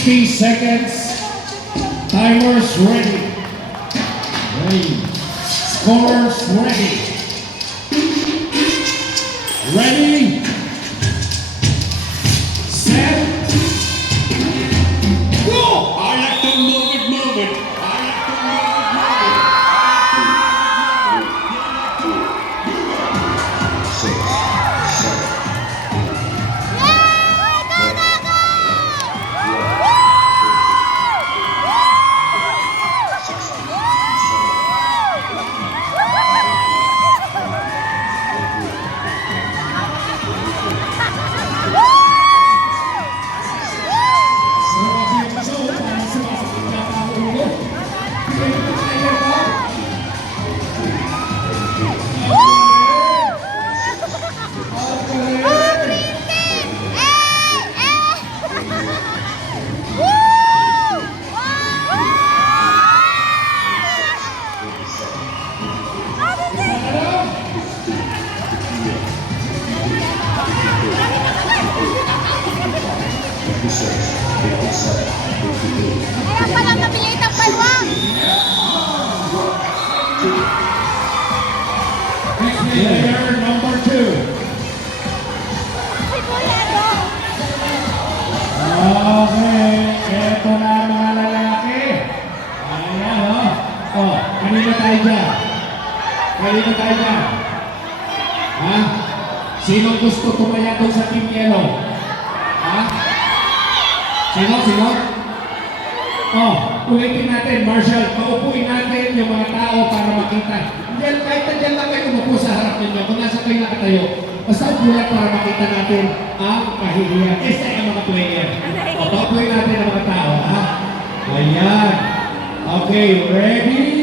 60 seconds. Timers ready. Ready. Scorers ready. Ready. Set. Go! I like to move it, move it. I like to move it, move it. 6, 7, Kaya pala mabilis ang palwang. Player number 2. Si Kuya Dong. Okay, eto na mga lalaki. Ayan, oh. Oh, kanina tayo dyan. Kanina tayo dyan. Ha? Sinong gusto tumaya doon sa Team Yellow? Ha? Sino? Sino? Oh, ulitin natin, Marshall. Paupuin natin yung mga tao para makita. Diyan, kahit na dyan lang kayo umupo sa harap ninyo, kung nasa kayo nakatayo, basta upulan para makita natin ang kahihiyan. Este ang mga player. O, paupuin natin ang mga tao, ha? Ayan. Okay, ready?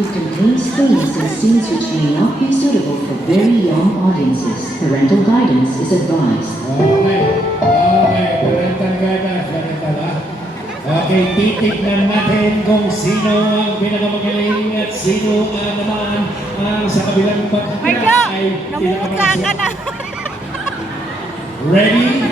It contains themes and scenes which may not be suitable for very young audiences. Parental guidance is advised. Okay. Okay. Parental guidance. Parental, ha? Okay, titignan natin kung sino ang pinakamagaling at sino naman ang sa kabilang pagkakita Marjo, ay namumutla ka na. Ready?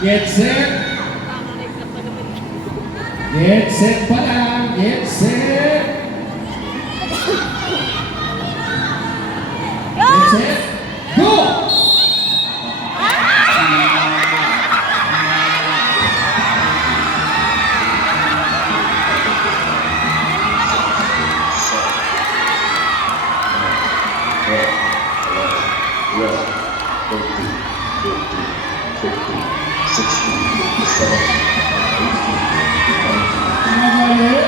Get set? Get set pa lang. Get set? Get set? Go! Mga violet,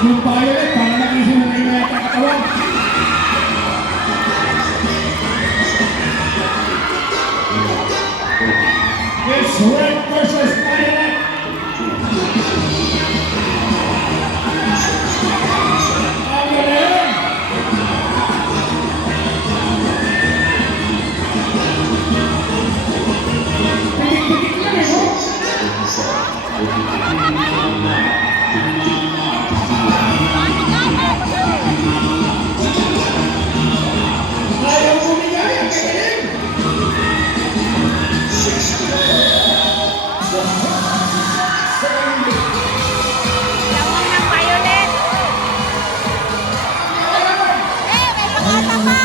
yung violet, parang nag-ihiwalay na yata katawan. It's red versus violet. Ang galing! Pitik-pitik lang eh, no? Ayaw bumigay, ang galing! Lawang ng violet. May pakata pa.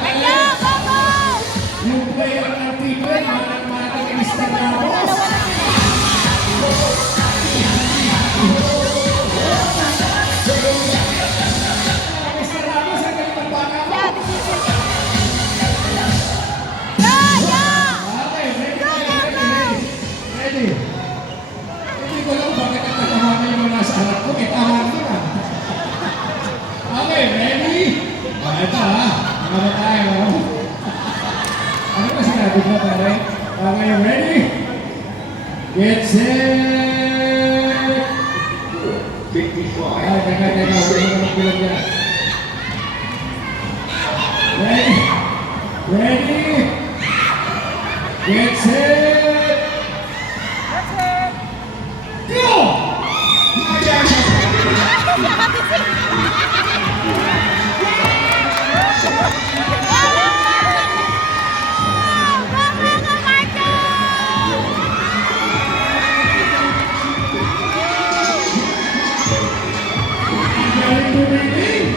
Marjo, go, go. Yung player ng triple, matang-matang Mr. Ramos. Mr. Ramos, ang galing ng baka mo. Yeah, this is it. Yeah. Okay, ready. Hindi ko lang bakit ang tatawanan yung mga nasa harap ko. Itahan ko na. Okay, ready? Ito ha. Ano tayo? Ano ba sinabi ko pare? Okay, ready? Get set! 55. Ay, teka. Huwag mo naman bilang yan. Ready? Ready? Get set! That's it. Go! tumiling.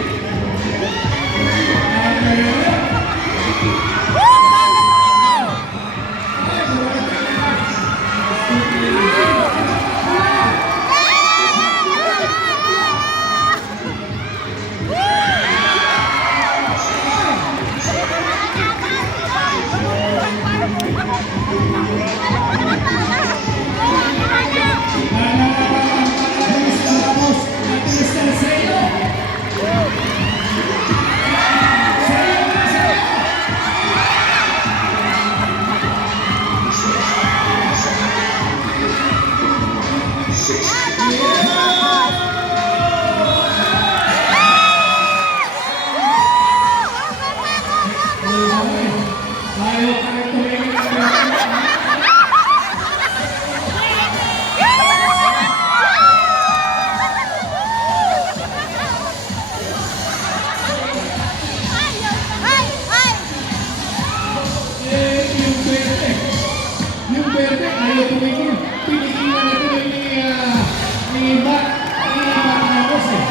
Ayaw ka na tumingin. Yung berde, ayaw tumingin. Pinigilan na tuloy ni Matt Ramos eh.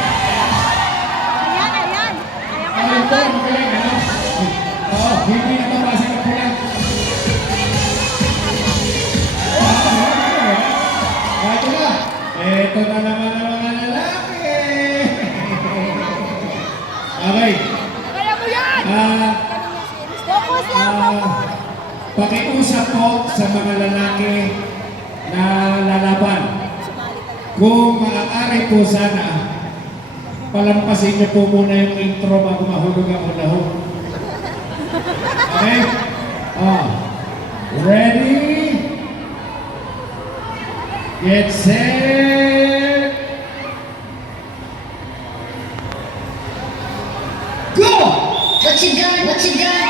Ayaw ko, magaling ano? Oo, hindi na pabasa ka pula. Ito na. Ito na naman ang mga lalaki. Okay. Focus lang, focus. Pakiusap po sa mga lalaki na lalaban. Kung maaari po sana, palampasin niyo po muna yung intro bago mahulog ang unahon. Okay? Ready? Get set! Go! What you got? What you got?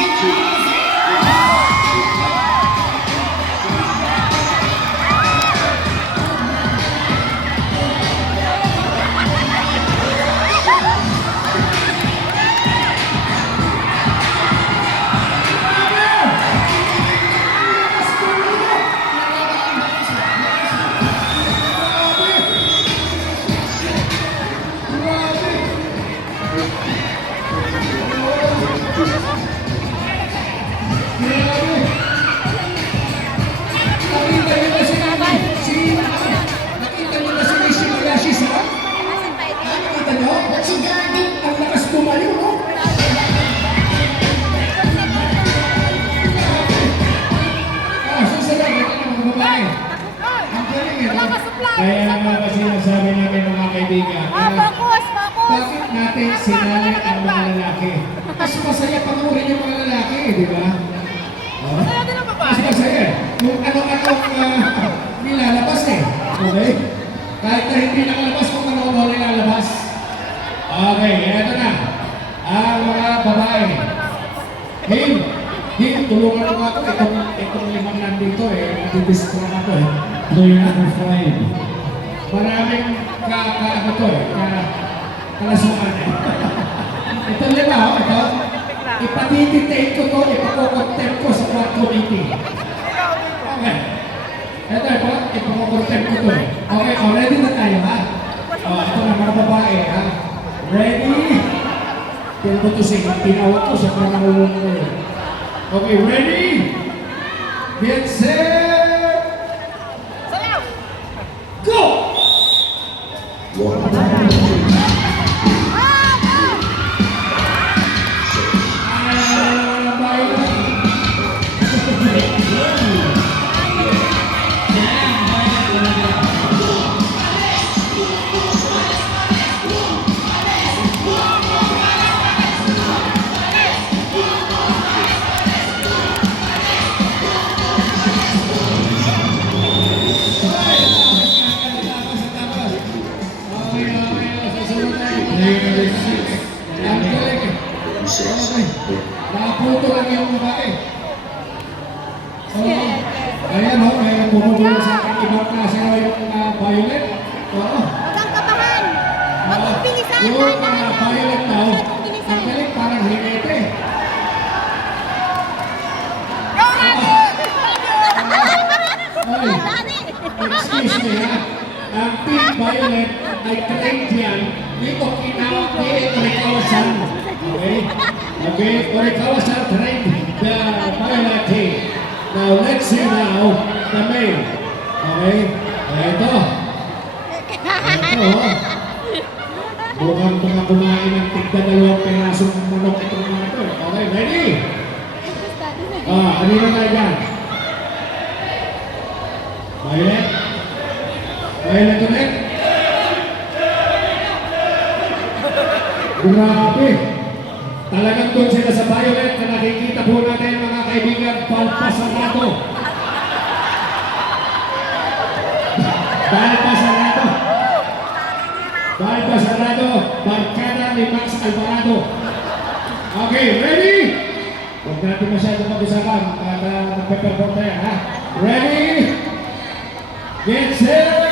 Nakita niyo na si Rishi Magashi sa? Nakita niyo? What you got? Ang lakas tumayo, no? Susunod, ito na mga babae. Ang galing eh, no? Kaya naman kasi sinasabi namin mga kaibigan, Focus, focus. bakit natin sinali ang mga lalaki? Mas masaya panoorin yung mga lalaki, di ba? Mas masaya. Kung ano-anong nilalabas eh. Okay? Kahit na hindi nakalabas kung ano-ano nilalabas. Okay, eto na. Ang mga babae. Hil, tulungan mo ako. Itong limang nandito eh. Nadidistract ako eh. Player number 5. Maraming ano to eh. Kalasukan eh. Ito lima, oh. Ito. Ipatiditate ko to. Ipakokontempt ko sa quad committee. Okay. Ito, ipakokontempt ko to eh. Okay, ready na tayo ha? Ito na mga babae ha? Ready? Pinutusin, tinawag ko siya para nahulong ko yun. Okay, ready? Get set! Go! Nakaputo lang yung babae. Ayan o, may bumubulo sa akin ibang klase na yung violet. Oo. Huwag kang kabahan. Huwag mong bilisan. Yung violet daw, ang galing parang hinete. Excuse me ha, ang pink violet ay trend yan dito kinawag ni Okay, Orikawa-san trained the violet team. Now let's see now the male. Okay, ito. Ito, oh. Mukhang mga kumain ng tigda 2 pirasong manok itong mga ito. Okay, ready? Kanina tayo dyan. Violet? Violet ulit? Grabe! Talagang doon sila sa Violet na nakikita po natin mga kaibigan, palpasarado. Palpasarado. Palpasarado. Barkada ni Max Alvarado. Okay, ready? Huwag natin masyadong mag-usapan para magpe-perform tayo, ha? Ready? Get set!